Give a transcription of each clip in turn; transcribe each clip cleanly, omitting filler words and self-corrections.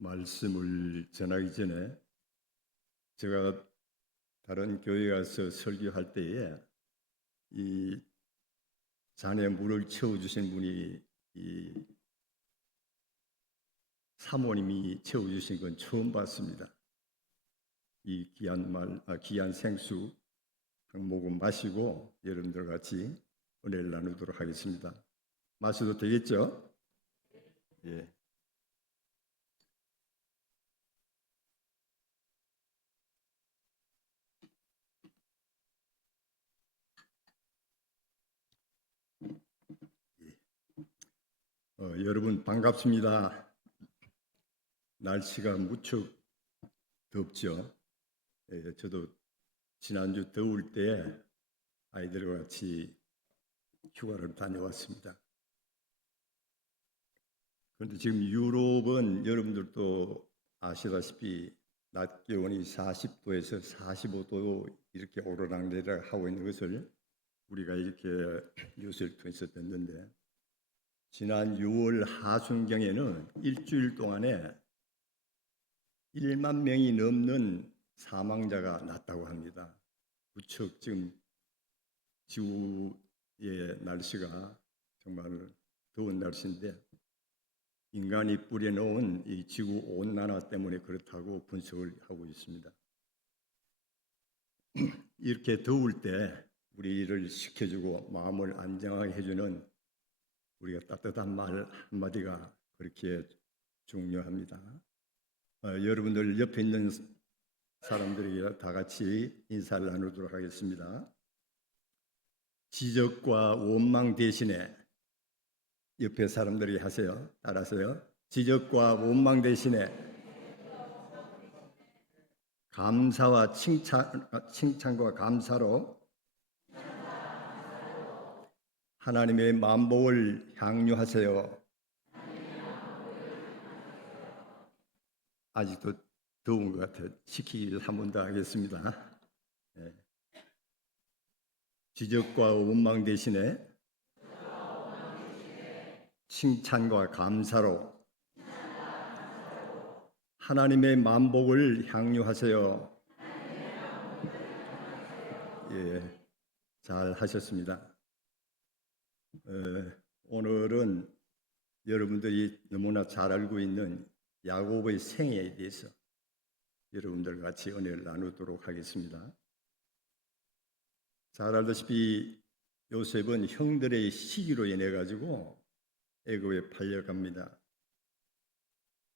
말씀을 전하기 전에 제가 다른 교회 가서 설교할 때에 이 잔에 물을 채워주신 분이 이 사모님이 채워주신 건 처음 봤습니다. 이 귀한 생수 한 모금 마시고 여러분들 같이 은혜를 나누도록 하겠습니다. 마셔도 되겠죠? 예. 여러분 반갑습니다. 날씨가 무척 덥죠. 저도 지난주 더울 때 아이들과 같이 휴가를 다녀왔습니다. 그런데 지금 유럽은 여러분들도 아시다시피 낮 기온이 40도에서 45도 이렇게 오르락내리락 하고 있는 것을 우리가 이렇게 뉴스를 통해서 듣는데, 지난 6월 하순경에는 일주일 동안에 1만 명이 넘는 사망자가 났다고 합니다. 무척 지금 지구의 날씨가 정말 더운 날씨인데, 인간이 뿌려놓은 이 지구 온난화 때문에 그렇다고 분석을 하고 있습니다. 이렇게 더울 때 우리를 식혀주고 마음을 안정하게 해주는 우리가 따뜻한 말 한마디가 그렇게 중요합니다. 여러분들 옆에 있는 사람들에게 다 같이 인사를 나누도록 하겠습니다. 지적과 원망 대신에 옆에 사람들이 하세요. 따라하세요. 지적과 원망 대신에 감사와 칭찬과 감사로 하나님의 만복을 향유하세요. 아직도 더운 것 같아요. 시키기 한 번 더 하겠습니다. 네. 지적과 원망 대신에 칭찬과 감사로 하나님의 만복을 향유하세요. 예, 잘 하셨습니다. 오늘은 여러분들이 너무나 잘 알고 있는 야곱의 생애에 대해서 여러분들 같이 은혜를 나누도록 하겠습니다. 잘 알다시피 요셉은 형들의 시기로 인해 가지고 애굽에 팔려갑니다.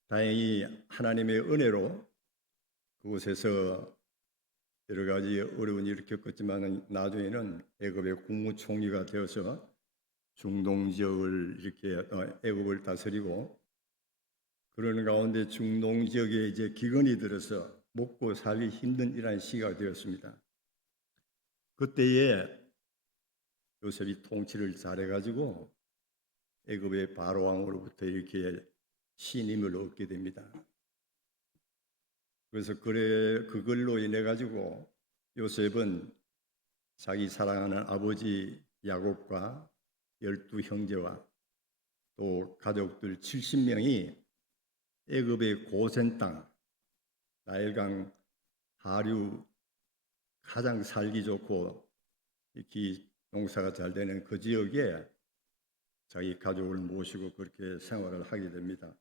다행히 하나님의 은혜로 그곳에서 여러 가지 어려운 일을 겪었지만 나중에는 애굽의 국무총리가 되어서 중동 지역을 이렇게 애굽을 다스리고, 그러는 가운데 중동 지역에 이제 기근이 들어서 먹고 살기 힘든 이러한 시기가 되었습니다. 그때에 요셉이 통치를 잘해가지고 애굽의 바로 왕으로부터 이렇게 신임을 얻게 됩니다. 그래서 그걸로 인해 가지고 요셉은 자기 사랑하는 아버지 야곱과 12형제와 또 가족들 70명이 애굽의 고센 땅, 나일강 하류 가장 살기 좋고 이렇게 농사가 잘 되는 그 지역에 자기 가족을 모시고 그렇게 생활을 하게 됩니다.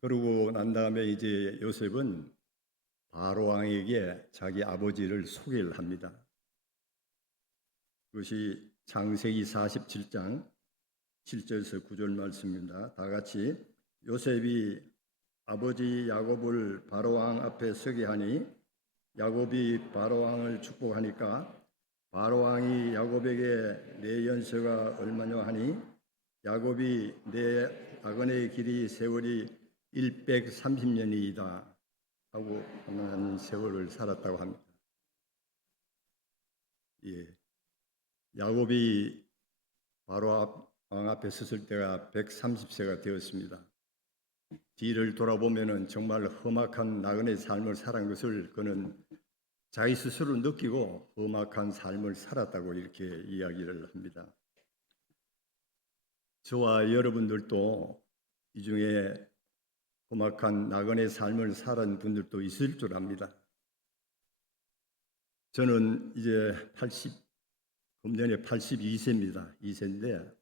그러고 난 다음에 이제 요셉은 바로 왕에게 자기 아버지를 소개를 합니다. 그것이 창세기 47장 7절에서 9절 말씀입니다. 다 같이. 요셉이 아버지 야곱을 바로 왕 앞에 서게 하니 야곱이 바로 왕을 축복하니까 바로 왕이 야곱에게 내 연세가 얼마냐 하니 야곱이 내 나그네의 길이 세월이 130년이다 하고 한 세월을 살았다고 합니다. 예, 야곱이 바로 왕 앞에 섰을 때가 130세가 되었습니다. 뒤를 돌아보면은 정말 험악한 나그네 삶을 살은 것을 그는 자기 스스로 느끼고 험악한 삶을 살았다고 이렇게 이야기를 합니다. 저와 여러분들도 이 중에 험악한 나그네 삶을 살은 분들도 있을 줄 압니다. 저는 이제 금년에 82세입니다. 2세인데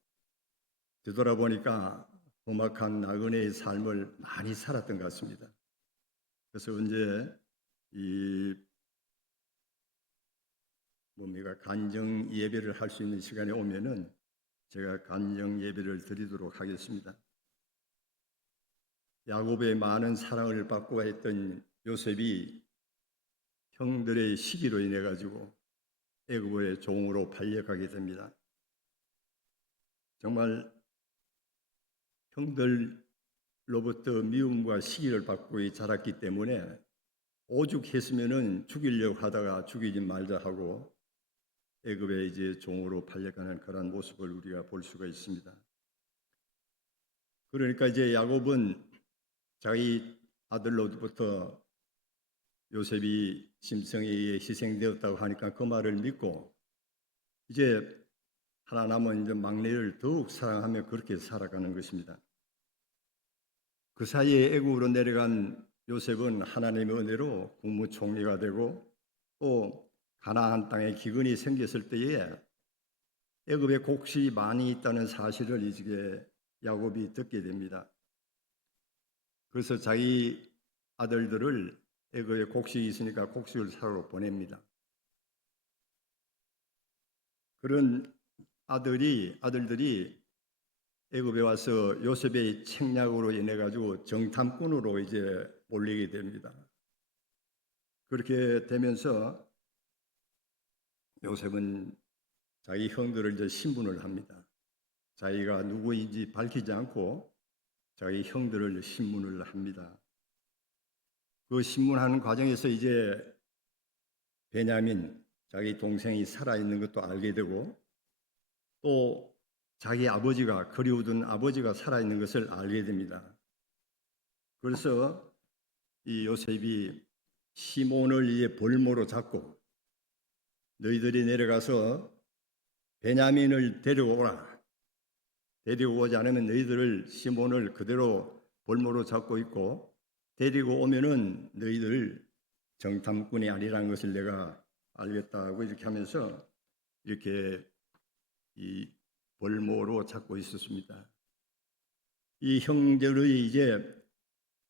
되돌아보니까 험악한 나그네의 삶을 많이 살았던 것 같습니다. 그래서 언제 이 간정 예배를 할 수 있는 시간이 오면은 제가 간정 예배를 드리도록 하겠습니다. 야곱의 많은 사랑을 받고 했던 요셉이 형들의 시기로 인해 가지고 애굽의 종으로 팔려가게 됩니다. 정말 형들로부터 미움과 시기를 받고 자랐기 때문에 오죽했으면은 죽이려고 하다가 죽이지 말자 하고 애굽의 이제 종으로 팔려가는 그런 모습을 우리가 볼 수가 있습니다. 그러니까 이제 야곱은 자기 아들로부터 요셉이 심성에 의해 희생되었다고 하니까 그 말을 믿고 이제 하나 남은 이제 막내를 더욱 사랑하며 그렇게 살아가는 것입니다. 그 사이에 애굽으로 내려간 요셉은 하나님의 은혜로 국무총리가 되고 또 가나안 땅에 기근이 생겼을 때에 애굽에 곡식이 많이 있다는 사실을 이제 야곱이 듣게 됩니다. 그래서 자기 아들들을 애굽에 곡식이 있으니까 곡식을 사러 보냅니다. 그런 아들들이 애굽에 와서 요셉의 책략으로 인해 가지고 정탐꾼으로 이제 몰리게 됩니다. 그렇게 되면서 요셉은 자기 형들을 이제 신문을 합니다. 자기가 누구인지 밝히지 않고 자기 형들을 신문을 합니다. 그 신문하는 과정에서 이제 베냐민 자기 동생이 살아있는 것도 알게 되고 또 자기 아버지가 그리우던 아버지가 살아있는 것을 알게 됩니다. 그래서 이 요셉이 시몬을 이제 볼모로 잡고 너희들이 내려가서 베냐민을 데리고 오라. 데리고 오지 않으면 너희들을 시몬을 그대로 볼모로 잡고 있고 데리고 오면은 너희들 정탐꾼이 아니라는 것을 내가 알겠다고 이렇게 하면서 이렇게 이 볼모로 잡고 있었습니다. 이 형제들이 이제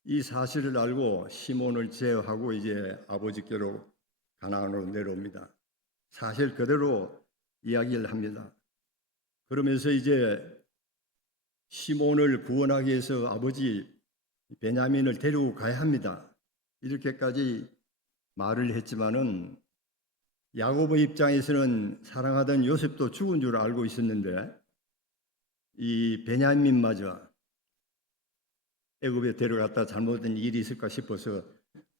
이 사실을 알고 시몬을 제어하고 이제 아버지께로 가나안으로 내려옵니다. 사실 그대로 이야기를 합니다. 그러면서 이제 시몬을 구원하기 위해서 아버지 베냐민을 데리고 가야 합니다. 이렇게까지 말을 했지만은 야곱의 입장에서는 사랑하던 요셉도 죽은 줄 알고 있었는데 이 베냐민마저 애굽에 데려갔다 잘못된 일이 있을까 싶어서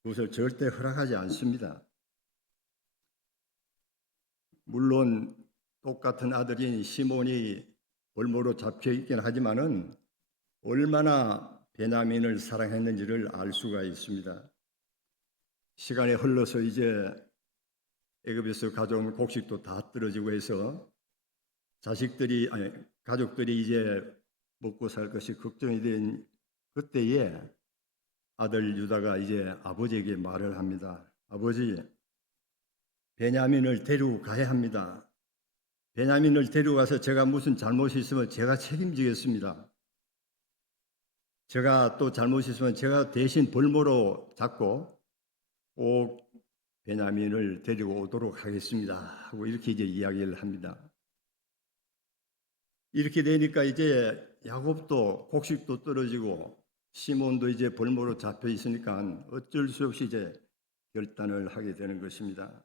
그것을 절대 허락하지 않습니다. 물론 똑같은 아들인 시몬이 볼모로 잡혀 있긴 하지만은 얼마나 베냐민을 사랑했는지를 알 수가 있습니다. 시간이 흘러서 이제 애굽에서 가져온 곡식도 다 떨어지고 해서 가족들이 이제 먹고 살 것이 걱정이 된 그때에 아들 유다가 이제 아버지에게 말을 합니다. 아버지, 베냐민을 데리고 가야 합니다. 베냐민을 데리고 가서 제가 무슨 잘못이 있으면 제가 책임지겠습니다. 제가 또 잘못이 있으면 제가 대신 볼모로 잡고 꼭 베냐민을 데리고 오도록 하겠습니다. 하고 이렇게 이제 이야기를 합니다. 이렇게 되니까 이제 야곱도 곡식도 떨어지고 시몬도 이제 볼모로 잡혀 있으니까 어쩔 수 없이 이제 결단을 하게 되는 것입니다.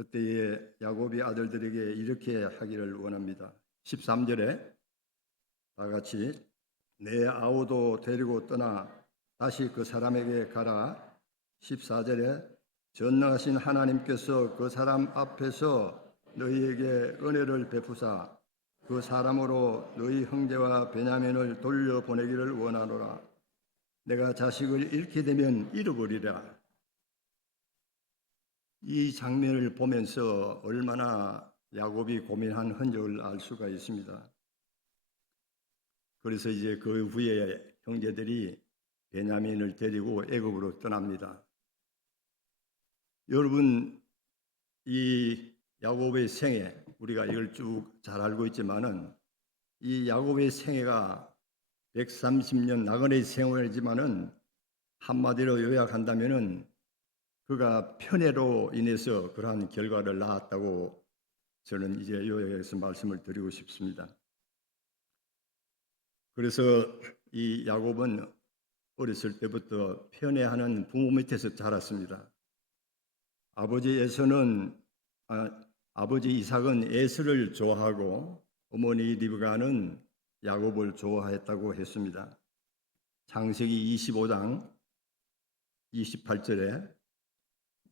그때에 야곱이 아들들에게 이렇게 하기를 원합니다. 13절에 다 같이 내 아우도 데리고 떠나 다시 그 사람에게 가라. 14절에 전능하신 하나님께서 그 사람 앞에서 너희에게 은혜를 베푸사 그 사람으로 너희 형제와 베냐민을 돌려보내기를 원하노라. 내가 자식을 잃게 되면 잃어버리라. 이 장면을 보면서 얼마나 야곱이 고민한 흔적을 알 수가 있습니다. 그래서 이제 그 후에 형제들이 베냐민을 데리고 애굽으로 떠납니다. 여러분, 이 야곱의 생애, 우리가 이걸 쭉 잘 알고 있지만은 이 야곱의 생애가 130년 나그네 생활이지만은 한마디로 요약한다면은 그가 편애로 인해서 그러한 결과를 낳았다고 저는 이제 요약해서 말씀을 드리고 싶습니다. 그래서 이 야곱은 어렸을 때부터 편애하는 부모 밑에서 자랐습니다. 아버지 이삭은 에서를 좋아하고 어머니 리브가는 야곱을 좋아했다고 했습니다. 창세기 25장 28절에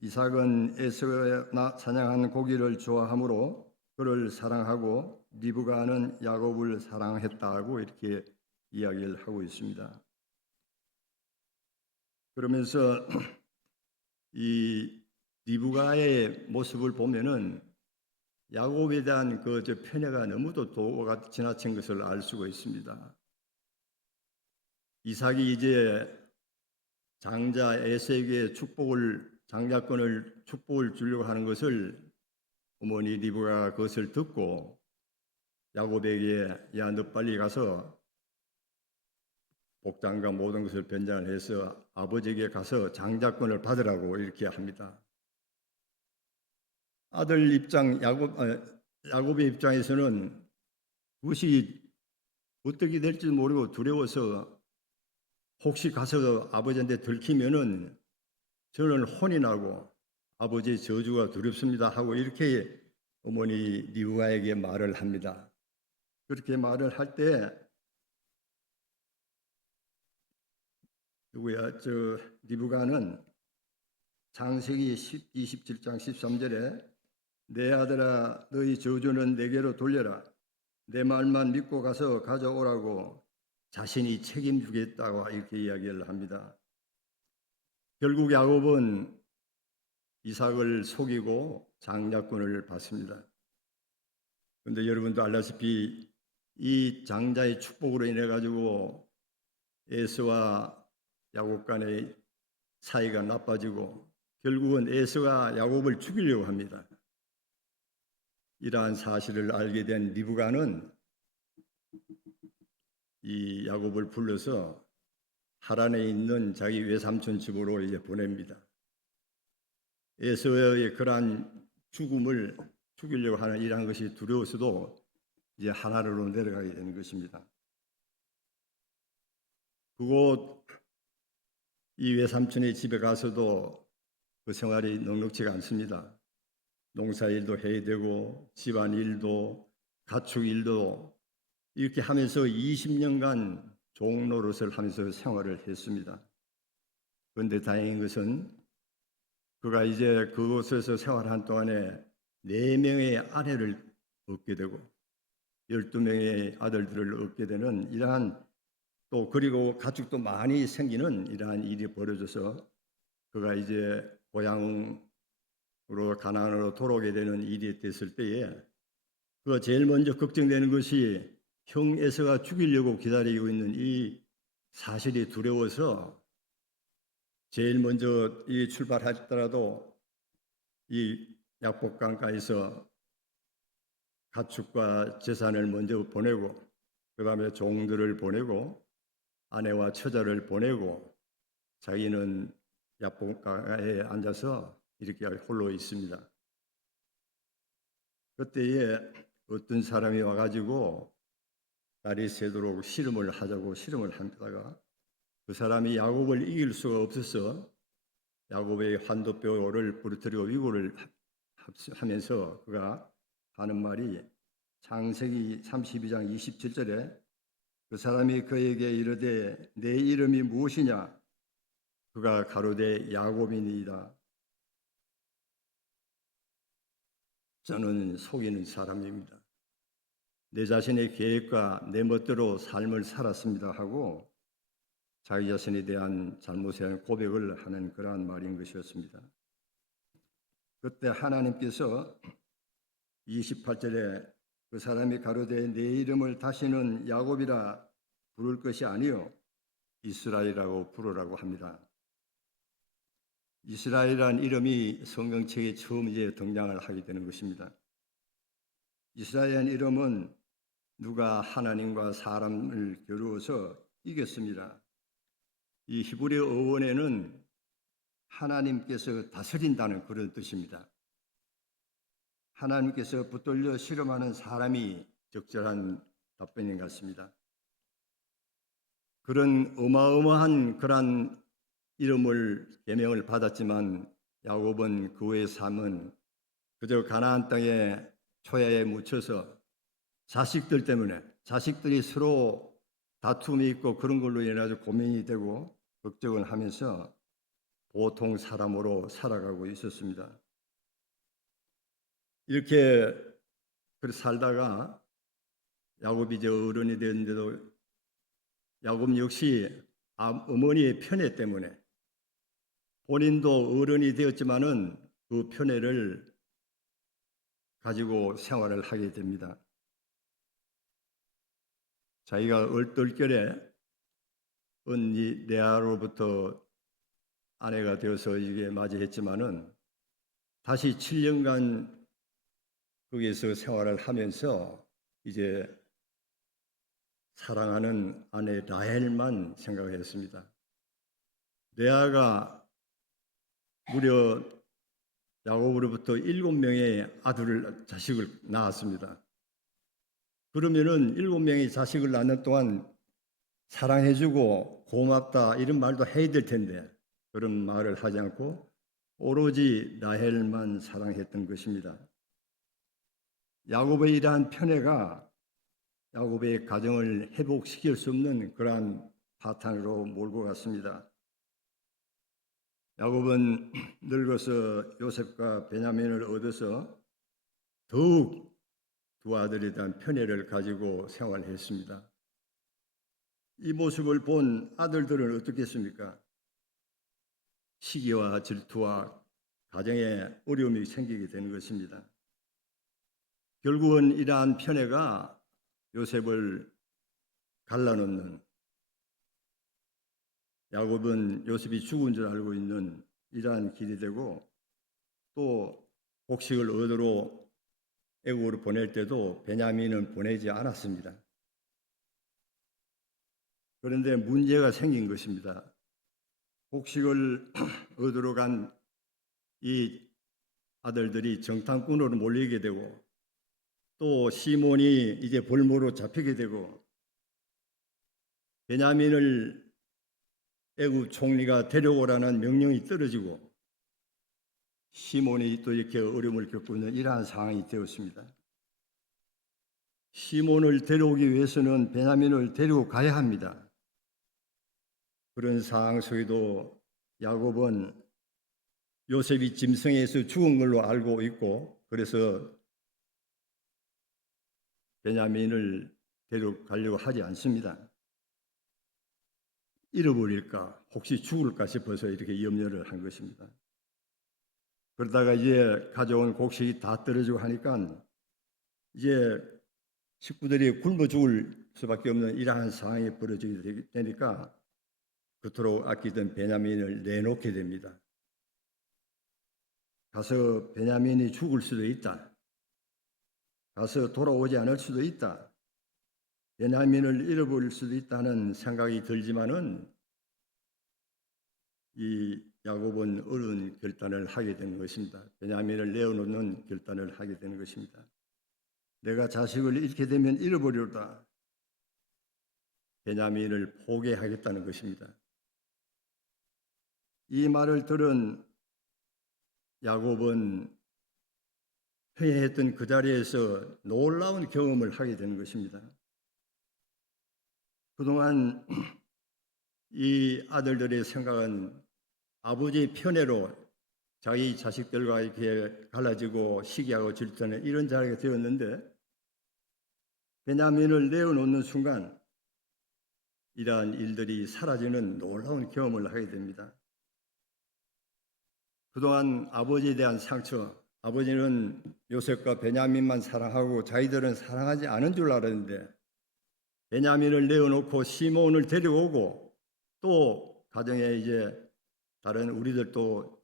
이삭은 에서가 사냥한 고기를 좋아하므로 그를 사랑하고 리브가는 야곱을 사랑했다고 이렇게 이야기를 하고 있습니다. 그러면서 이 리브가의 모습을 보면은 야곱에 대한 그 편애가 너무도 도가 지나친 것을 알 수가 있습니다. 이삭이 이제 장자 에서에게 장자권을 축복을 주려고 하는 것을 어머니 리브가가 그것을 듣고 야곱에게 야, 너 빨리 가서 복장과 모든 것을 변장을 해서 아버지에게 가서 장자권을 받으라고 이렇게 합니다. 아들 입장 야곱의 입장에서는 그것이 어떻게 될지 모르고 두려워서 혹시 가서 아버지한테 들키면은 저는 혼이 나고 아버지의 저주가 두렵습니다 하고 이렇게 어머니 리브가에게 말을 합니다. 그렇게 말을 할 때 리브가는 창세기 27장 13절에 내 아들아 너희 저주는 내게로 돌려라. 내 말만 믿고 가서 가져오라고 자신이 책임지겠다고 이렇게 이야기를 합니다. 결국 야곱은 이삭을 속이고 장자권을 받습니다. 그런데 여러분도 알다시피 이 장자의 축복으로 인해 가지고 에서와 야곱 간의 사이가 나빠지고 결국은 에서가 야곱을 죽이려고 합니다. 이러한 사실을 알게 된 리브가는 이 야곱을 불러서 하란에 있는 자기 외삼촌 집으로 이제 보냅니다. 에서의 그러한 죽음을 죽이려고 하는 이러한 것이 두려워서도 이제 하란으로 내려가게 되는 것입니다. 그곳 이 외삼촌의 집에 가서도 그 생활이 넉넉지가 않습니다. 농사일도 해야 되고 집안일도 가축일도 이렇게 하면서 20년간 종노릇을 하면서 생활을 했습니다. 그런데 다행인 것은 그가 이제 그곳에서 생활한 동안에 4명의 아내를 얻게 되고 12명의 아들들을 얻게 되는 이러한 또 그리고 가축도 많이 생기는 이러한 일이 벌어져서 그가 이제 고향으로 가나안으로 돌아오게 되는 일이 됐을 때에 그가 제일 먼저 걱정되는 것이 형 에서가 죽이려고 기다리고 있는 이 사실이 두려워서 제일 먼저 이 출발하더라도 이 약복강가에서 가축과 재산을 먼저 보내고 그 다음에 종들을 보내고 아내와 처자를 보내고 자기는 약복강가에 앉아서 이렇게 홀로 있습니다. 그때에 어떤 사람이 와가지고 날이 새도록 씨름을 하자고 씨름을 하다가 그 사람이 야곱을 이길 수가 없어서 야곱의 환도뼈를 부러뜨리고 위고를 하면서 그가 하는 말이 창세기 32장 27절에 그 사람이 그에게 이르되 내 이름이 무엇이냐? 그가 가로되 야곱이니이다. 저는 속이는 사람입니다. 내 자신의 계획과 내 멋대로 삶을 살았습니다 하고 자기 자신에 대한 잘못에 대한 고백을 하는 그러한 말인 것이었습니다. 그때 하나님께서 28절에 그 사람이 가로되 내 이름을 다시는 야곱이라 부를 것이 아니요 이스라엘이라고 부르라고 합니다. 이스라엘이라는 이름이 성경책에 처음 이제 등장을 하게 되는 것입니다. 이스라엘이라는 이름은 누가 하나님과 사람을 겨루어서 이겼습니다. 이 히브리 어원에는 하나님께서 다스린다는 그런 뜻입니다. 하나님께서 붙들려 실험하는 사람이 적절한 답변인 것 같습니다. 그런 어마어마한 그런 이름을 계명을 받았지만 야곱은 그 후의 삶은 그저 가나안 땅에 초야에 묻혀서 자식들 때문에 자식들이 서로 다툼이 있고 그런 걸로 인해서 고민이 되고 걱정을 하면서 보통 사람으로 살아가고 있었습니다. 이렇게 살다가 야곱이 이제 어른이 되었는데도 야곱 역시 어머니의 편애 때문에 본인도 어른이 되었지만은 그 편애를 가지고 생활을 하게 됩니다. 자기가 얼떨결에 언니 레아로부터 아내가 되어서 이게 맞이했지만은 다시 7년간 거기에서 생활을 하면서 이제 사랑하는 아내 라헬만 생각했습니다. 레아가 무려 야곱으로부터 7명의 자식을 낳았습니다. 그러면은 7명의 자식을 낳는 동안 사랑해주고 고맙다 이런 말도 해야 될 텐데 그런 말을 하지 않고 오로지 라헬만 사랑했던 것입니다. 야곱의 이러한 편애가 야곱의 가정을 회복시킬 수 없는 그러한 파탄으로 몰고 갔습니다. 야곱은 늙어서 요셉과 베냐민을 얻어서 더욱 두 아들에 대한 편애를 가지고 생활했습니다. 이 모습을 본 아들들은 어떻겠습니까? 시기와 질투와 가정에 어려움이 생기게 되는 것입니다. 결국은 이러한 편애가 요셉을 갈라놓는, 야곱은 요셉이 죽은 줄 알고 있는 이러한 길이 되고, 또 곡식을 얻으러 애국으로 보낼 때도 베냐민은 보내지 않았습니다. 그런데 문제가 생긴 것입니다. 곡식을 얻으러 간 이 아들들이 정탐꾼으로 몰리게 되고 또 시몬이 이제 벌모로 잡히게 되고 베냐민을 애굽 총리가 데려오라는 명령이 떨어지고 시몬이 또 이렇게 어려움을 겪고 있는 이러한 상황이 되었습니다. 시몬을 데려오기 위해서는 베냐민을 데리고 가야 합니다. 그런 상황 속에도 야곱은 요셉이 짐승에서 죽은 걸로 알고 있고 그래서 베냐민을 데려가려고 하지 않습니다. 잃어버릴까 혹시 죽을까 싶어서 이렇게 염려를 한 것입니다. 그러다가 이제 가져온 곡식이 다 떨어지고 하니까 이제 식구들이 굶어 죽을 수밖에 없는 이러한 상황이 벌어지게 되니까 그토록 아끼던 베냐민을 내놓게 됩니다. 가서 베냐민이 죽을 수도 있다. 가서 돌아오지 않을 수도 있다. 베냐민을 잃어버릴 수도 있다는 생각이 들지만은 이 야곱은 어려운 결단을 하게 되는 것입니다. 베냐민을 내어놓는 결단을 하게 되는 것입니다. 내가 자식을 잃게 되면 잃어버리로다. 베냐민을 포기하겠다는 것입니다. 이 말을 들은 야곱은 회했던 그 자리에서 놀라운 경험을 하게 되는 것입니다. 그동안 이 아들들의 생각은 아버지의 편애로 자기 자식들과 이렇게 갈라지고 시기하고 질투하는 이런 자리가 되었는데 베냐민을 내어놓는 순간 이러한 일들이 사라지는 놀라운 경험을 하게 됩니다. 그동안 아버지에 대한 상처, 아버지는 요셉과 베냐민만 사랑하고 자기들은 사랑하지 않은 줄 알았는데 베냐민을 내어놓고 시몬을 데려오고 또 가정에 이제 다른 우리들도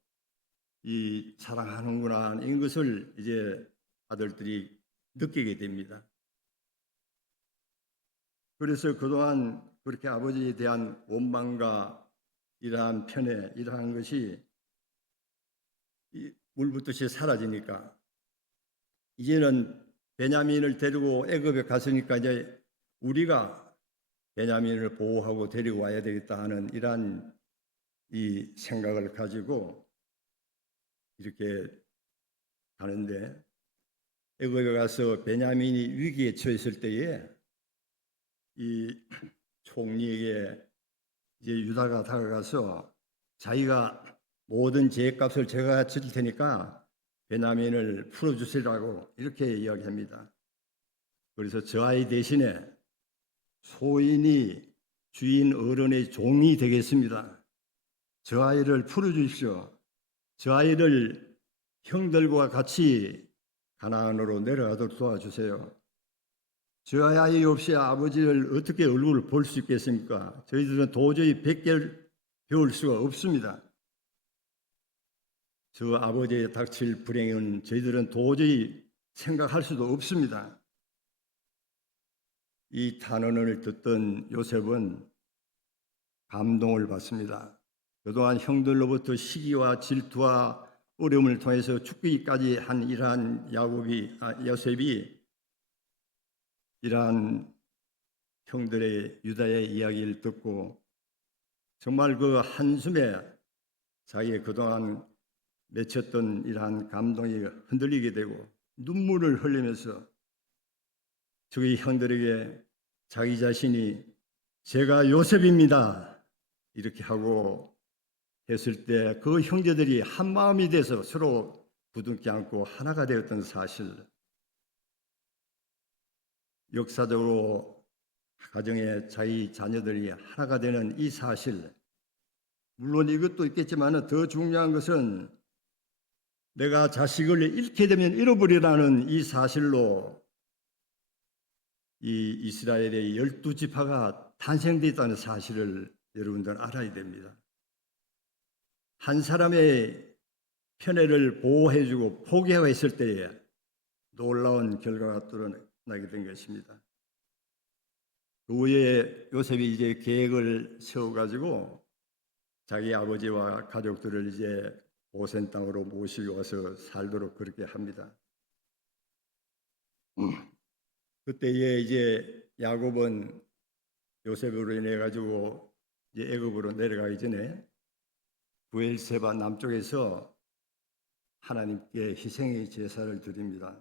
이 사랑하는구나 이런 것을 이제 아들들이 느끼게 됩니다. 그래서 그동안 그렇게 아버지에 대한 원망과 이러한 편애, 이러한 것이 물붓듯이 사라지니까 이제는 베냐민을 데리고 애굽에 갔으니까 이제 우리가 베냐민을 보호하고 데리고 와야 되겠다 하는 이러한 이 생각을 가지고 이렇게 가는데, 애굽에 가서 베냐민이 위기에 처했을 때에 이 총리에게 이제 유다가 다가가서 자기가 모든 죄값을 제가 칠 테니까 베냐민을 풀어주시라고 이렇게 이야기합니다. 그래서 저 아이 대신에 소인이 주인 어른의 종이 되겠습니다. 저 아이를 풀어주십시오. 저 아이를 형들과 같이 가나안으로 내려가도록 도와주세요. 저 아이 없이 아버지를 어떻게 얼굴을 볼 수 있겠습니까? 저희들은 도저히 뵙게 배울 수가 없습니다. 저 아버지의 닥칠 불행은 저희들은 도저히 생각할 수도 없습니다. 이 탄원을 듣던 요셉은 감동을 받습니다. 그동안 형들로부터 시기와 질투와 어려움을 통해서 죽기까지 한 이러한 요셉이 이러한 형들의 유다의 이야기를 듣고 정말 그 한숨에 자기의 그동안 맺혔던 이러한 감동이 흔들리게 되고 눈물을 흘리면서 저희 형들에게 자기 자신이 제가 요셉입니다 이렇게 하고 했을 때 그 형제들이 한 마음이 돼서 서로 부둥켜 안고 하나가 되었던 사실, 역사적으로 가정의 자기 자녀들이 하나가 되는 이 사실, 물론 이것도 있겠지만 더 중요한 것은 내가 자식을 잃게 되면 잃어버리라는 이 사실로 이 이스라엘의 12지파가 탄생되었다는 사실을 여러분들 알아야 됩니다. 한 사람의 편애를 보호해주고 포기하고 있을 때에 놀라운 결과가 드러나게 된 것입니다. 그 후에 요셉이 이제 계획을 세워가지고 자기 아버지와 가족들을 이제 고센 땅으로 모시고 와서 살도록 그렇게 합니다. 그때에 이제 야곱은 요셉으로 인해 가지고 이제 애굽으로 내려가기 전에 부엘세바 남쪽에서 하나님께 희생의 제사를 드립니다.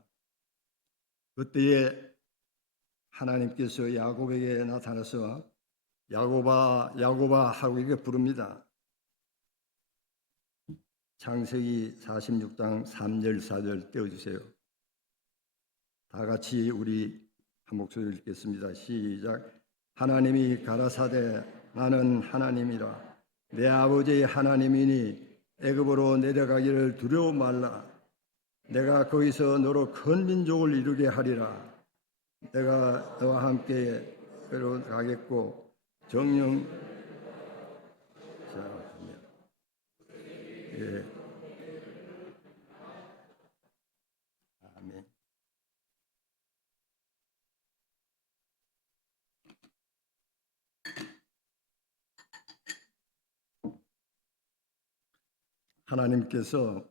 그때에 하나님께서 야곱에게 나타나서 야곱아 야곱아 하고 이렇게 부릅니다. 창세기 46장 3절 4절 떼어주세요. 다 같이 우리 한 목소리를 읽겠습니다. 시작. 하나님이 가라사대 나는 하나님이라 내 아버지의 하나님이니 애굽으로 내려가기를 두려워 말라. 내가 거기서 너로 큰 민족을 이루게 하리라. 내가 너와 함께 그로 가겠고 정령 예. 아멘. 하나님께서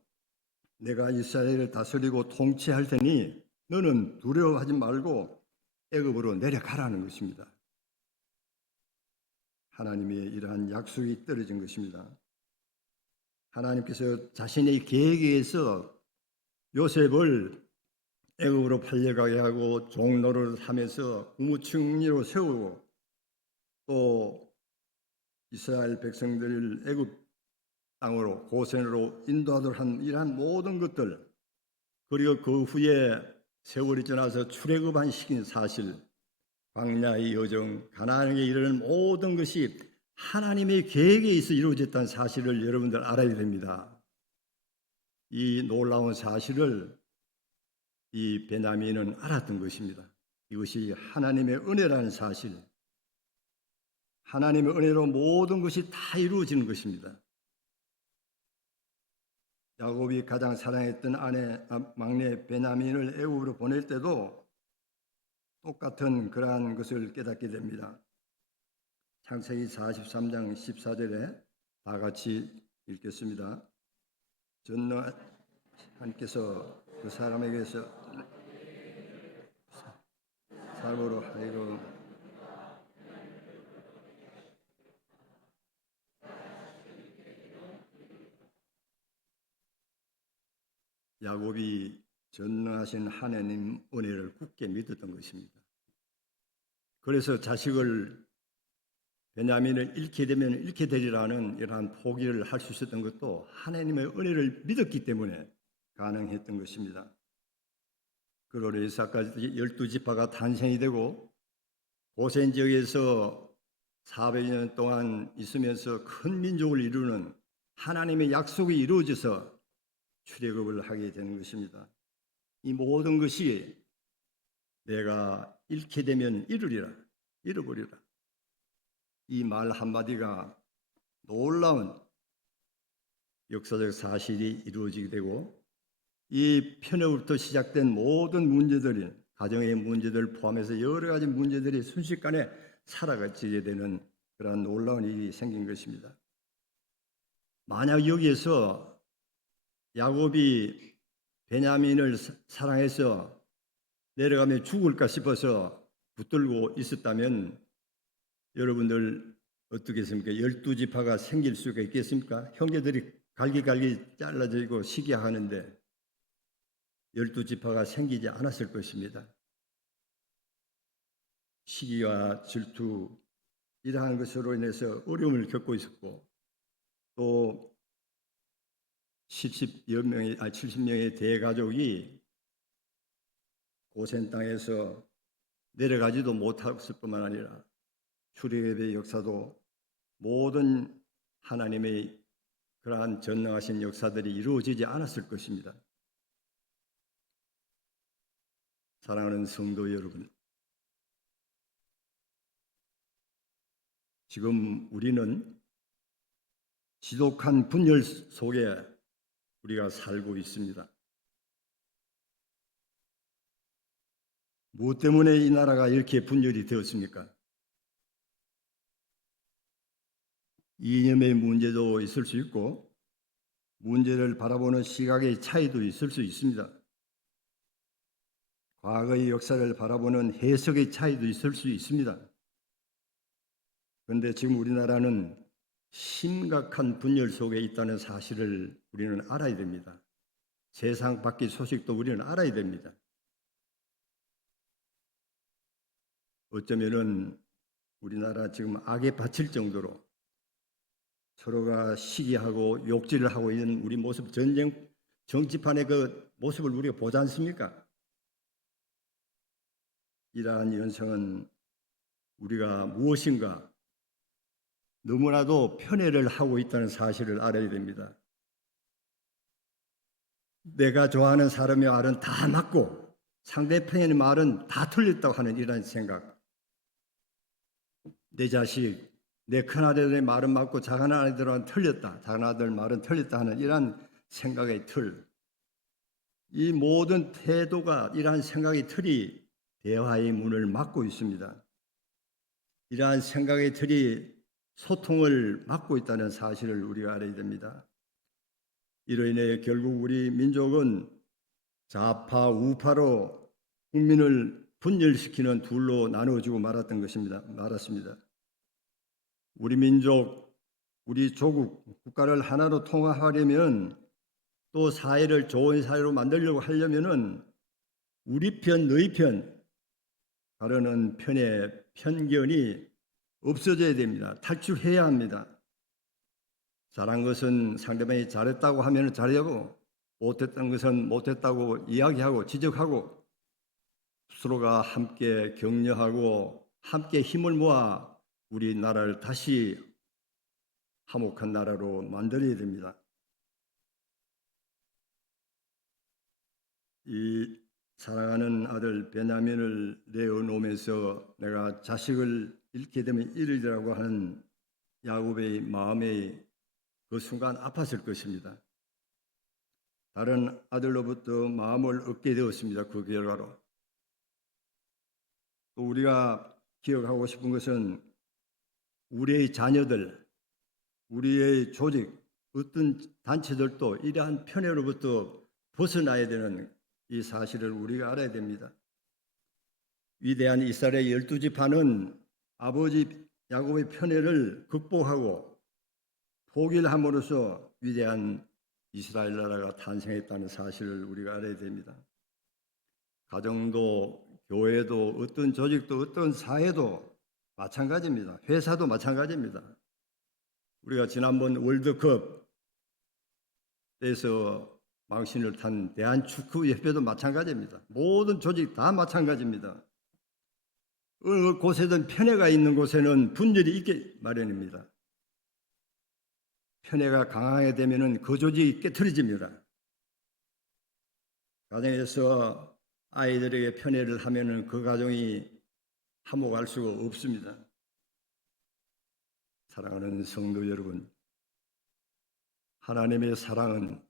내가 이스라엘을 다스리고 통치할 테니 너는 두려워하지 말고 애굽으로 내려가라는 것입니다. 하나님의 이러한 약속이 떨어진 것입니다. 하나님께서 자신의 계획에 의해서 요셉을 애굽으로 팔려가게 하고 종노릇을 하면서 국무총리로 세우고 또 이스라엘 백성들을 애굽 땅으로 고센으로 인도하도록 한 이러한 모든 것들, 그리고 그 후에 세월이 지나서 출애굽한 시킨 사실, 광야의 여정, 가나안에 이르는 모든 것이 하나님의 계획에 의해서 이루어졌다는 사실을 여러분들 알아야 됩니다. 이 놀라운 사실을 이 베냐민은 알았던 것입니다. 이것이 하나님의 은혜라는 사실, 하나님의 은혜로 모든 것이 다 이루어지는 것입니다. 야곱이 가장 사랑했던 막내 베냐민을 애굽으로 보낼 때도 똑같은 그러한 것을 깨닫게 됩니다. 창세기 43장 14절에 다 같이 읽겠습니다. 전능하께서 그 사람에게서 삶으로 하여금 야곱이 전능하신 하나님 은혜를 굳게 믿었던 것입니다. 그래서 자식을 베냐민을 잃게 되면 잃게 되리라는 이러한 포기를 할 수 있었던 것도 하나님의 은혜를 믿었기 때문에 가능했던 것입니다. 그러므로 이삭까지 12지파가 탄생이 되고 고센 지역에서 400년 동안 있으면서 큰 민족을 이루는 하나님의 약속이 이루어져서 출애굽을 하게 되는 것입니다. 이 모든 것이 내가 잃게 되면 잃어버리라. 이 말 한마디가 놀라운 역사적 사실이 이루어지게 되고 이 편애부터 시작된 모든 문제들이 가정의 문제들 포함해서 여러 가지 문제들이 순식간에 사라지게 되는 그런 놀라운 일이 생긴 것입니다. 만약 여기에서 야곱이 베냐민을 사랑해서 내려가면 죽을까 싶어서 붙들고 있었다면 여러분들 어떻겠습니까? 12지파가 생길 수가 있겠습니까? 형제들이 갈기갈기 잘라지고 시기하는데 12지파가 생기지 않았을 것입니다. 시기와 질투 이러한 것으로 인해서 어려움을 겪고 있었고 또 70명의 대가족이 고센 땅에서 내려가지도 못했을 뿐만 아니라 출애굽의 역사도 모든 하나님의 그러한 전능하신 역사들이 이루어지지 않았을 것입니다. 사랑하는 성도 여러분, 지금 우리는 지독한 분열 속에 우리가 살고 있습니다. 무엇 때문에 이 나라가 이렇게 분열이 되었습니까? 이념의 문제도 있을 수 있고 문제를 바라보는 시각의 차이도 있을 수 있습니다. 과거의 역사를 바라보는 해석의 차이도 있을 수 있습니다. 그런데 지금 우리나라는 심각한 분열 속에 있다는 사실을 우리는 알아야 됩니다. 세상 밖의 소식도 우리는 알아야 됩니다. 어쩌면은 우리나라 지금 악에 바칠 정도로 서로가 시기하고 욕질을 하고 있는 우리 모습, 전쟁 정치판의 그 모습을 우리가 보지 않습니까? 이러한 현상은 우리가 무엇인가 너무나도 편애를 하고 있다는 사실을 알아야 됩니다. 내가 좋아하는 사람의 말은 다 맞고 상대편의 말은 다 틀렸다고 하는 이런 생각. 내 자식, 내 큰아들의 말은 맞고 작은 아들은 틀렸다. 작은 아들 말은 틀렸다 하는 이러한 생각의 틀. 이 모든 태도가 이러한 생각의 틀이 대화의 문을 막고 있습니다. 이러한 생각의 틀이 소통을 막고 있다는 사실을 우리가 알아야 됩니다. 이로 인해 결국 우리 민족은 좌파, 우파로 국민을 분열시키는 둘로 나누어지고 말았습니다. 우리 민족, 우리 조국, 국가를 하나로 통합하려면 또 사회를 좋은 사회로 만들려고 하려면은 우리 편, 너희 편 가르는 편의 편견이 없어져야 됩니다. 탈출해야 합니다. 잘한 것은 상대방이 잘했다고 하면 잘하고 못했던 것은 못했다고 이야기하고 지적하고 서로가 함께 격려하고 함께 힘을 모아 우리나라를 다시 화목한 나라로 만들어야 됩니다. 이 사랑하는 아들 베냐민을 내어놓으면서 내가 자식을 잃게 되면 잃으리라고 하는 야곱의 마음의 그 순간 아팠을 것입니다. 다른 아들로부터 마음을 얻게 되었습니다. 그 결과로. 또 우리가 기억하고 싶은 것은 우리의 자녀들, 우리의 조직, 어떤 단체들도 이러한 편애로부터 벗어나야 되는 이 사실을 우리가 알아야 됩니다. 위대한 이스라엘의 12지파는 아버지 야곱의 편애를 극복하고 포기함으로써 위대한 이스라엘 나라가 탄생했다는 사실을 우리가 알아야 됩니다. 가정도 교회도 어떤 조직도 어떤 사회도 마찬가지입니다. 회사도 마찬가지입니다. 우리가 지난번 월드컵 때에서 망신을 탄 대한축구협회도 마찬가지입니다. 모든 조직 다 마찬가지입니다. 어느 곳에든 편애가 있는 곳에는 분열이 있게 마련입니다. 편애가 강하게 되면 그 조직이 깨트려집니다. 가정에서 아이들에게 편애를 하면 그 가정이 화목할 수가 없습니다. 사랑하는 성도 여러분, 하나님의 사랑은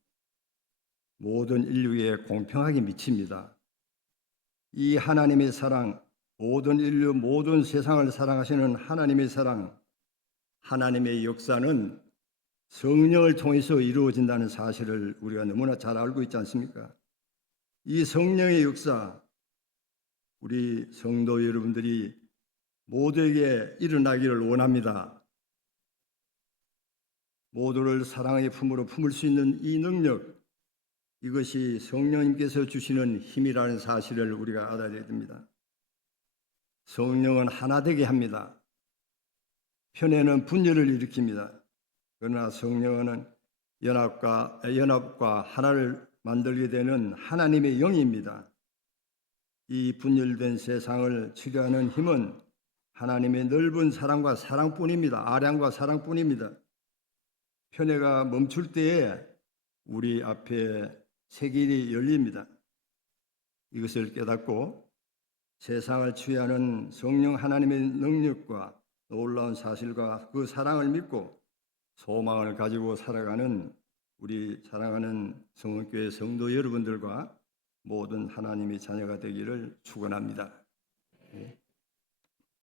모든 인류에 공평하게 미칩니다. 이 하나님의 사랑, 모든 인류, 모든 세상을 사랑하시는 하나님의 사랑, 하나님의 역사는 성령을 통해서 이루어진다는 사실을 우리가 너무나 잘 알고 있지 않습니까? 이 성령의 역사, 우리 성도 여러분들이 모두에게 일어나기를 원합니다. 모두를 사랑의 품으로 품을 수 있는 이 능력, 이것이 성령님께서 주시는 힘이라는 사실을 우리가 알아야 됩니다. 성령은 하나 되게 합니다. 편애는 분열을 일으킵니다. 그러나 성령은 연합과 하나를 만들게 되는 하나님의 영입니다. 이 분열된 세상을 치료하는 힘은 하나님의 넓은 사랑과 사랑뿐입니다. 아량과 사랑뿐입니다. 편애가 멈출 때에 우리 앞에 새 길이 열립니다. 이것을 깨닫고 세상을 치유하는 성령 하나님의 능력과 놀라운 사실과 그 사랑을 믿고 소망을 가지고 살아가는 우리 사랑하는 성원교회 성도 여러분들과 모든 하나님의 자녀가 되기를 축원합니다.